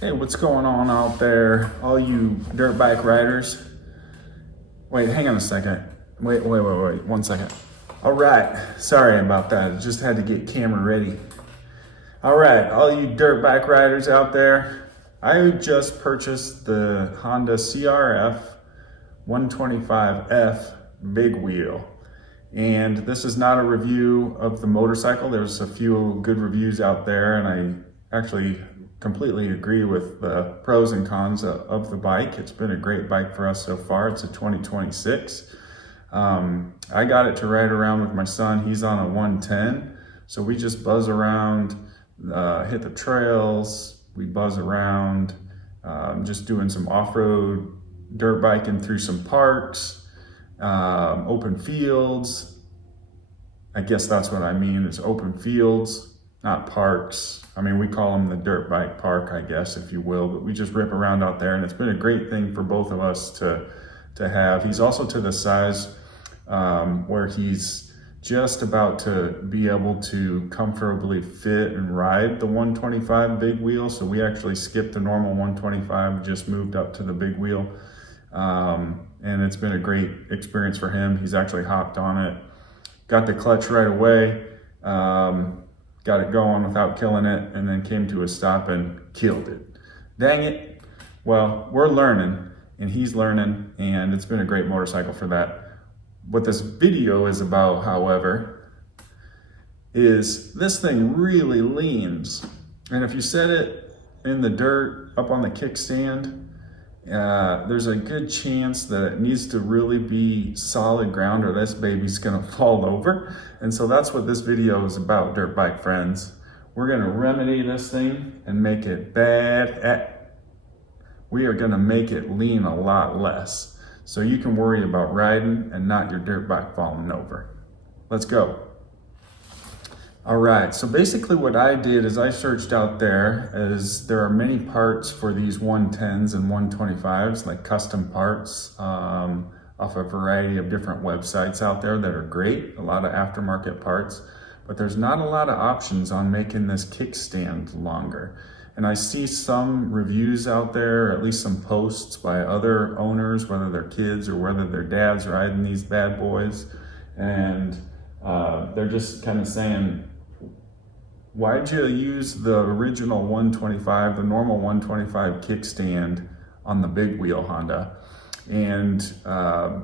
Hey, what's going on out there, all you dirt bike riders? Wait, hang on a second. Wait, 1 second. All right, sorry about that. I just had to get camera ready. All right, all you dirt bike riders out there, I just purchased the Honda CRF 125F Big Wheel. And this is not a review of the motorcycle. There's a few good reviews out there, and I actually completely agree with the pros and cons of the bike. It's been a great bike for us so far. It's a 2026. I got it to ride around with my son. He's on a 110. So we just buzz around, hit the trails, we buzz around, just doing some off-road dirt biking through some parks, open fields. I guess that's what I mean, is open fields, not parks. I mean, we call them the dirt bike park, I guess, if you will, but we just rip around out there, and it's been a great thing for both of us to have. He's also to the size where he's just about to be able to comfortably fit and ride the 125 big wheel. So we actually skipped the normal 125, just moved up to the big wheel. And it's been a great experience for him. He's actually hopped on it, got the clutch right away, got it going without killing it, and then came to a stop and killed it. Dang it. Well, we're learning, and he's learning, and it's been a great motorcycle for that. What this video is about, however, is this thing really leans. And if you set it in the dirt up on the kickstand, there's a good chance that it needs to really be solid ground, or this baby's gonna fall over. And so that's what this video is about, dirt bike friends. We're gonna remedy this thing and make it we are gonna make it lean a lot less, so you can worry about riding and not your dirt bike falling over. Let's go. All right, so basically what I did is I searched out there, as there are many parts for these 110s and 125s, like custom parts off a variety of different websites out there that are great, a lot of aftermarket parts, but there's not a lot of options on making this kickstand longer. And I see some reviews out there, or at least some posts by other owners, whether they're kids or whether they're dads riding these bad boys, and they're just kind of saying, why'd you use the original 125, the normal 125 kickstand on the big wheel Honda? And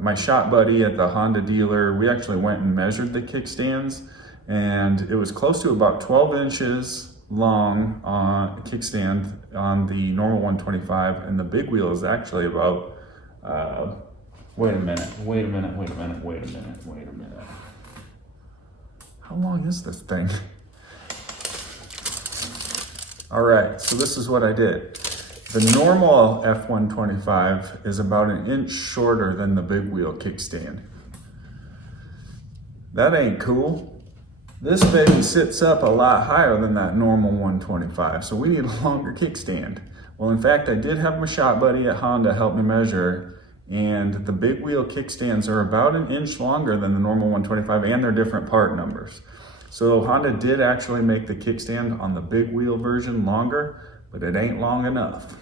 my shop buddy at the Honda dealer, we actually went and measured the kickstands, and it was close to about 12 inches long on kickstand on the normal 125, and the big wheel is actually about, wait a minute. How long is this thing? All right, so this is what I did. The normal F125 is about an inch shorter than the big wheel kickstand. That ain't cool. This baby sits up a lot higher than that normal 125, so we need a longer kickstand. Well, in fact, I did have my shop buddy at Honda help me measure, and the big wheel kickstands are about an inch longer than the normal 125, and they're different part numbers. So Honda did actually make the kickstand on the big wheel version longer, but it ain't long enough.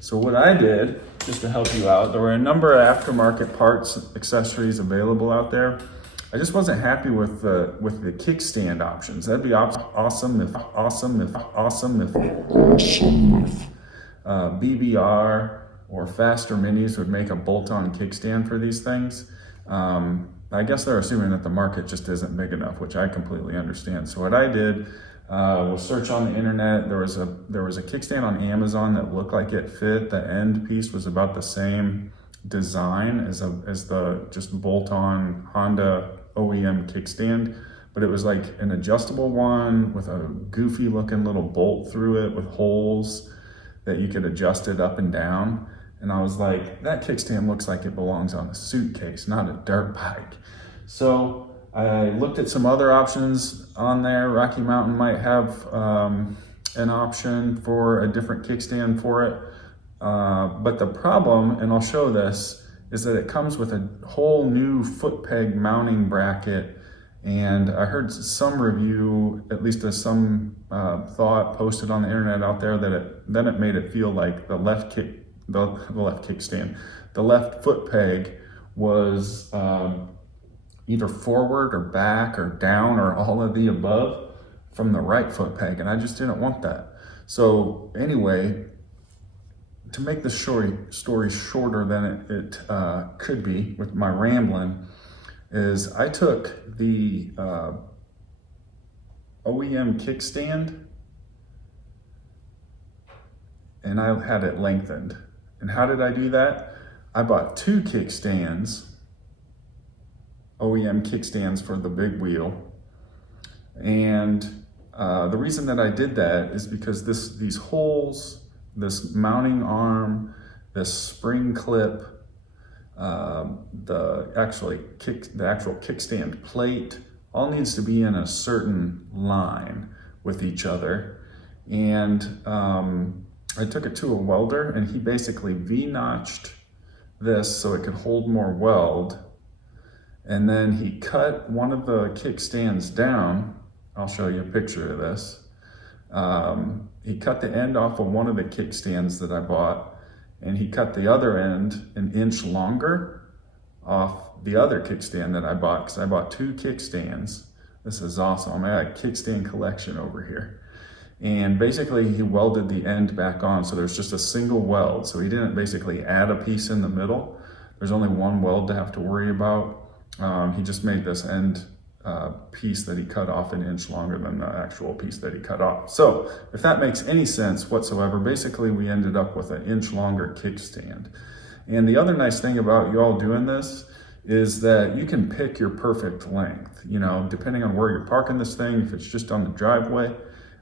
So what I did, just to help you out, there were a number of aftermarket parts, accessories available out there. I just wasn't happy with the kickstand options. That'd be awesome if BBR or Faster Minis would make a bolt-on kickstand for these things. I guess they're assuming that the market just isn't big enough, which I completely understand. So what I did was search on the internet. There was a kickstand on Amazon that looked like it fit. The end piece was about the same design as the just bolt-on Honda OEM kickstand, but it was like an adjustable one with a goofy looking little bolt through it with holes that you could adjust it up and down. And I was like, that kickstand looks like it belongs on a suitcase, not a dirt bike. So I looked at some other options on there. Rocky Mountain might have an option for a different kickstand for it. But the problem, and I'll show this, is that it comes with a whole new foot peg mounting bracket And I heard some review, at least some thought posted on the internet out there, that it made it feel like the left kickstand, the left foot peg was either forward or back or down or all of the above from the right foot peg, and I just didn't want that. So anyway, to make the story shorter than it could be with my rambling, is I took the OEM kickstand and I had it lengthened. And how did I do that? I bought 2 kickstands, OEM kickstands for the big wheel. And the reason that I did that is because these holes, this mounting arm, this spring clip, the actual kickstand plate, all needs to be in a certain line with each other. And I took it to a welder, and he basically V-notched this so it could hold more weld. And then he cut one of the kickstands down. I'll show you a picture of this. He cut the end off of one of the kickstands that I bought, and he cut the other end an inch longer off the other kickstand that I bought, because I bought 2 kickstands. This is awesome. I got a kickstand collection over here. And basically he welded the end back on, so there's just a single weld. So he didn't basically add a piece in the middle. There's only one weld to have to worry about. He just made this end piece that he cut off an inch longer than the actual piece that he cut off. So if that makes any sense whatsoever, basically we ended up with an inch longer kickstand. And the other nice thing about you all doing this is that you can pick your perfect length, you know, depending on where you're parking this thing. If it's just on the driveway,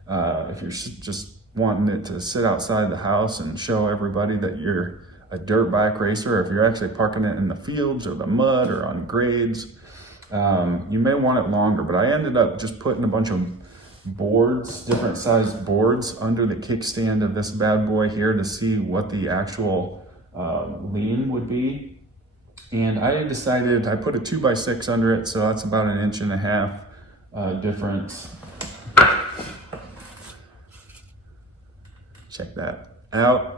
if you're just wanting it to sit outside the house and show everybody that you're a dirt bike racer, or if you're actually parking it in the fields or the mud or on grades, you may want it longer. But I ended up just putting a bunch of boards, different sized boards, under the kickstand of this bad boy here to see what the actual lean would be. And I decided, I put a 2x6 under it, so that's about 1.5 inch difference. Check that out.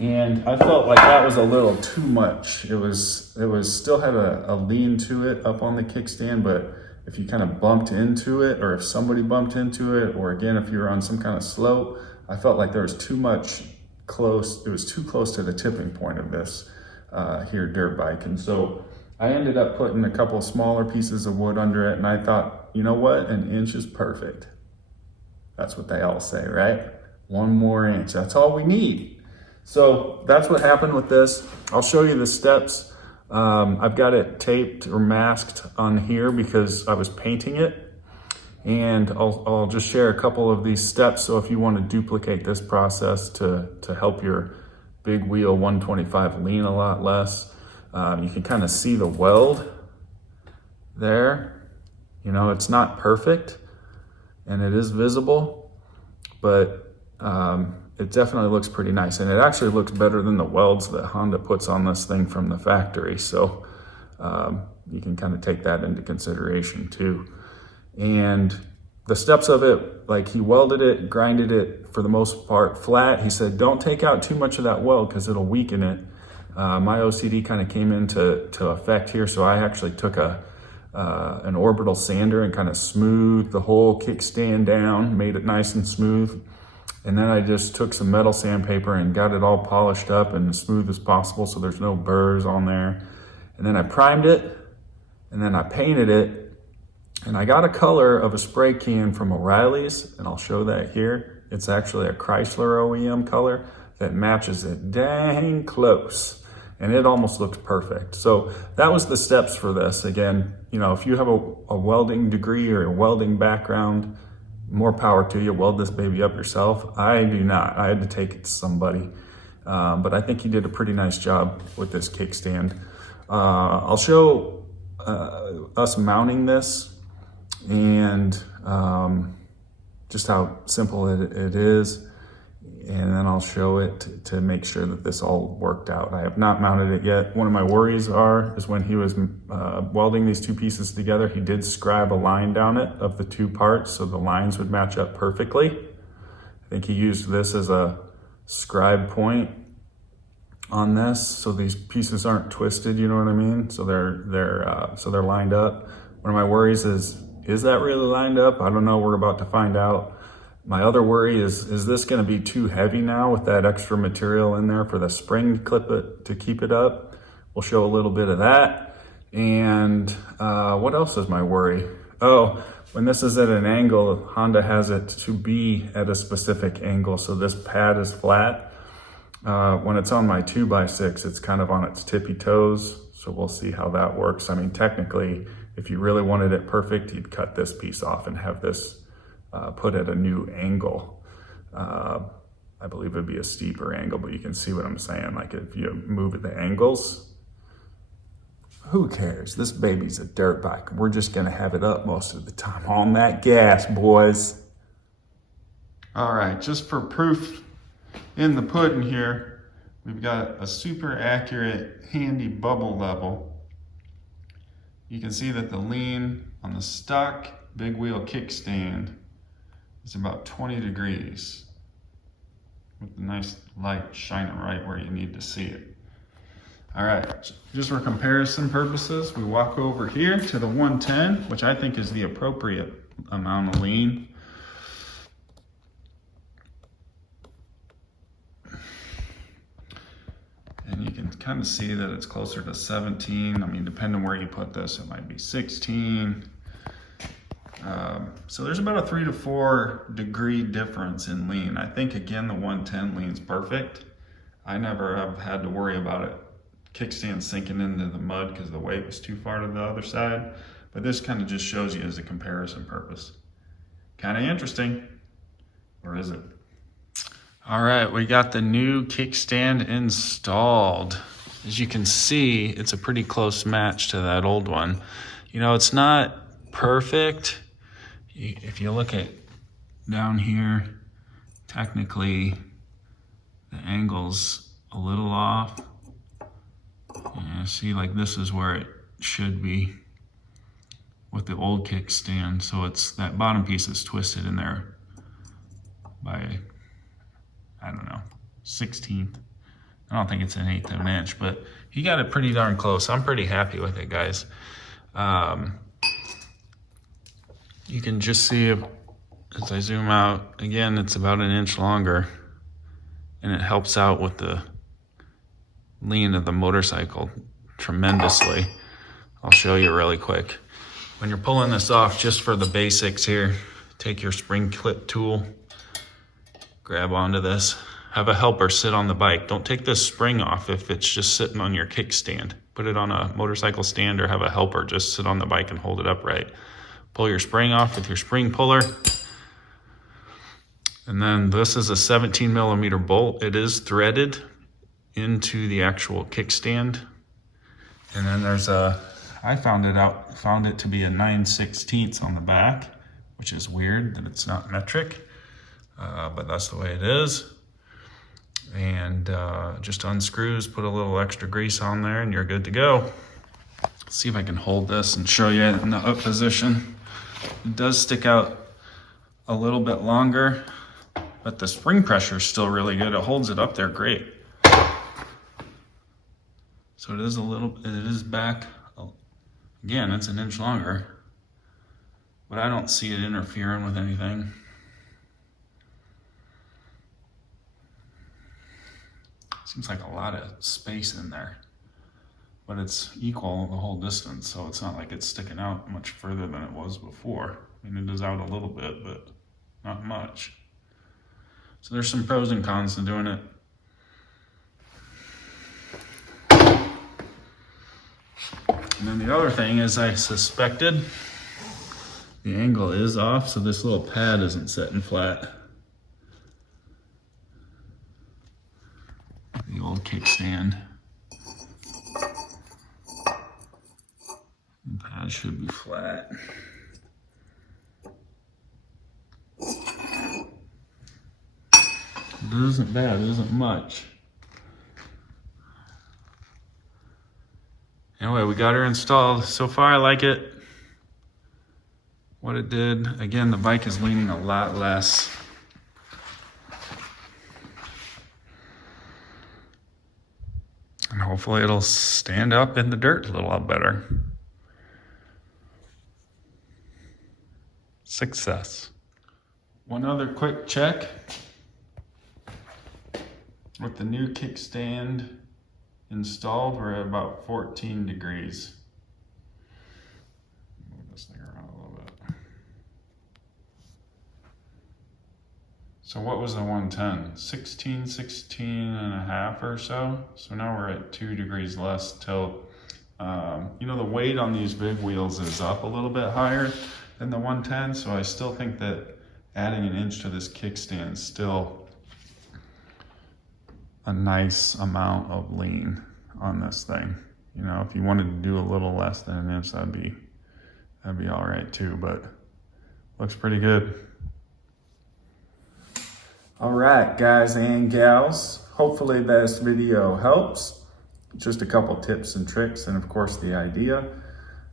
And I felt like that was a little too much. It was still had a lean to it up on the kickstand, but if you kind of bumped into it, or if somebody bumped into it, or again, if you were on some kind of slope, I felt like there was too much close. It was too close to the tipping point of this here dirt bike. And so I ended up putting a couple of smaller pieces of wood under it, and I thought, you know what, 1 inch is perfect. That's what they all say, right? 1 more inch, that's all we need. So that's what happened with this. I'll show you the steps. I've got it taped or masked on here because I was painting it. And I'll just share a couple of these steps. So if you want to duplicate this process to help your big wheel 125 lean a lot less, you can kind of see the weld there. You know, it's not perfect and it is visible, but it definitely looks pretty nice, and it actually looks better than the welds that Honda puts on this thing from the factory. So you can kind of take that into consideration too. And the steps of it, like he welded it, grinded it for the most part flat. He said, don't take out too much of that weld because it'll weaken it. My OCD kind of came into effect here, so I actually took an orbital sander and kind of smoothed the whole kickstand down, made it nice and smooth. And then I just took some metal sandpaper and got it all polished up and as smooth as possible so there's no burrs on there. And then I primed it, and then I painted it, and I got a color of a spray can from O'Reilly's, and I'll show that here. It's actually a Chrysler OEM color that matches it dang close, and it almost looks perfect. So that was the steps for this. Again, you know, if you have a welding degree or a welding background, more power to you. Weld this baby up yourself. I do not. I had to take it to somebody. But I think he did a pretty nice job with this kickstand. I'll show us mounting this and just how simple it is. And then I'll show it to make sure that this all worked out. I have not mounted it yet. One of my worries is when he was welding these two pieces together, he did scribe a line down it of the two parts so the lines would match up perfectly. I think he used this as a scribe point on this, so these pieces aren't twisted, you know what I mean? So they're lined up. One of my worries is that really lined up? I don't know, we're about to find out. My other worry is this gonna be too heavy now with that extra material in there for the spring to keep it up? We'll show a little bit of that. And what else is my worry? Oh, when this is at an angle, Honda has it to be at a specific angle, so this pad is flat. When it's on my 2x6, it's kind of on its tippy toes, so we'll see how that works. I mean, technically, if you really wanted it perfect, you'd cut this piece off and have this put at a new angle. I believe it'd be a steeper angle, but you can see what I'm saying. Like if you move at the angles, who cares? This baby's a dirt bike. We're just gonna have it up most of the time on that gas, boys. All right, just for proof in the pudding here, we've got a super accurate, handy bubble level. You can see that the lean on the stock Big Wheel-Kickstand is about 20 degrees with the nice light shining right where you need to see it. All right, just for comparison purposes, we walk over here to the 110, which I think is the appropriate amount of lean. And you can kind of see that it's closer to 17. I mean, depending where you put this, it might be 16. So there's about a 3 to 4 degree difference in lean. I think, again, the 110 lean's perfect. I never have had to worry about it kickstand sinking into the mud because the weight was too far to the other side. But this kind of just shows you as a comparison purpose. Kind of interesting, or is it? All right, we got the new kickstand installed. As you can see, it's a pretty close match to that old one. You know, it's not perfect. If you look at down here, technically the angle's a little off. Yeah, see, like this is where it should be with the old kickstand. So it's that bottom piece is twisted in there by, I don't know, 1/16. I don't think it's an 1/8 of an inch, but he got it pretty darn close. I'm pretty happy with it, guys. You can just see as I zoom out, again, it's about 1 inch longer, and it helps out with the lean of the motorcycle tremendously. I'll show you really quick. When you're pulling this off, just for the basics here, take your spring clip tool, grab onto this, have a helper sit on the bike. Don't take this spring off if it's just sitting on your kickstand. Put it on a motorcycle stand or have a helper just sit on the bike and hold it upright. Pull your spring off with your spring puller. And then this is a 17mm bolt. It is threaded into the actual kickstand. And then there's I found it to be a 9/16 on the back, which is weird that it's not metric. But that's the way it is. And just unscrews, put a little extra grease on there, and you're good to go. Let's see if I can hold this and show you in the up position. It does stick out a little bit longer, but the spring pressure is still really good. It holds it up there great. So it is back. Again, it's 1 inch longer, but I don't see it interfering with anything. Seems like a lot of space in there, but it's equal the whole distance, so it's not like it's sticking out much further than it was before. I mean, it is out a little bit, but not much. So there's some pros and cons to doing it. And then the other thing is, I suspected the angle is off, so this little pad isn't setting flat. The old kickstand. The pad should be flat. It isn't bad, it isn't much. Anyway, we got her installed. So far, I like it. What it did, again, the bike is leaning a lot less. And hopefully it'll stand up in the dirt a little better. Success. One other quick check. With the new kickstand installed, we're at about 14 degrees. Move this thing around a little bit. So what was the 110? 16 and a half or so. So now we're at 2 degrees less till, you know, the weight on these big wheels is up a little bit higher than the 110. So I still think that adding an inch to this kickstand is still a nice amount of lean on this thing. You know, if you wanted to do a little less than an inch, that'd be all right too, but looks pretty good. All right, guys and gals, hopefully this video helps. Just a couple tips and tricks, and of course the idea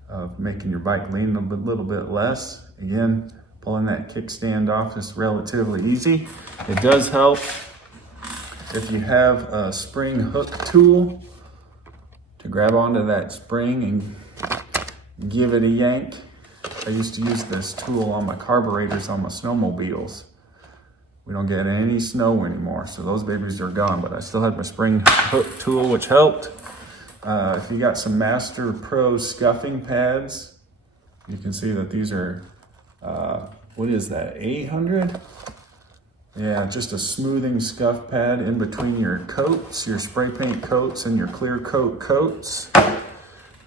of making your bike lean a little bit less. Again, pulling that kickstand off is relatively easy. It does help if you have a spring hook tool to grab onto that spring and give it a yank. I used to use this tool on my carburetors on my snowmobiles. We don't get any snow anymore, so those babies are gone, but I still had my spring hook tool, which helped. If you got some Master Pro scuffing pads, you can see that these are, what is that, 800? Yeah, just a smoothing scuff pad in between your coats, your spray paint coats and your clear coat coats.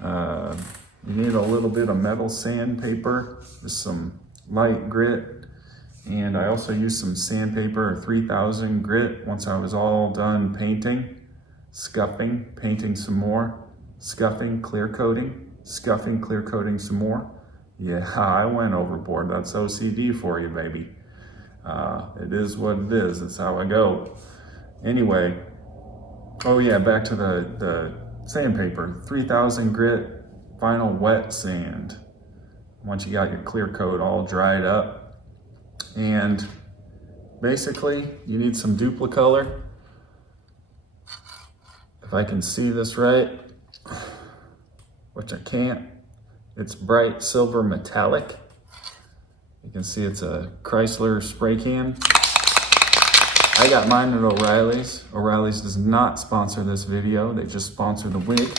You need a little bit of metal sandpaper, just some light grit. And I also used some sandpaper, 3000 grit, once I was all done painting, scuffing, painting some more, scuffing, clear coating, scuffing, clear coating some more. Yeah, I went overboard. That's OCD for you, baby. It is what it is. It's how I go. Anyway, oh yeah, back to the sandpaper. 3000 grit, final wet sand. Once you got your clear coat all dried up. And basically, you need some duplicolor. If I can see this right, which I can't, it's bright silver metallic. You can see it's a Chrysler spray can. I got mine at O'Reilly's. O'Reilly's does not sponsor this video. They just sponsor the wig.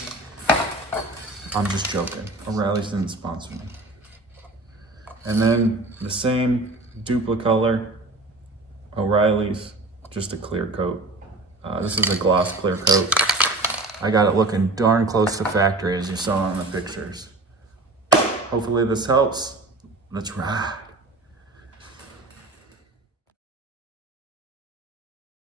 I'm just joking. O'Reilly's didn't sponsor me. And then the same duplicolor, O'Reilly's, just a clear coat. This is a gloss clear coat. I got it looking darn close to factory, as you saw in the pictures. Hopefully this helps. Let's ride.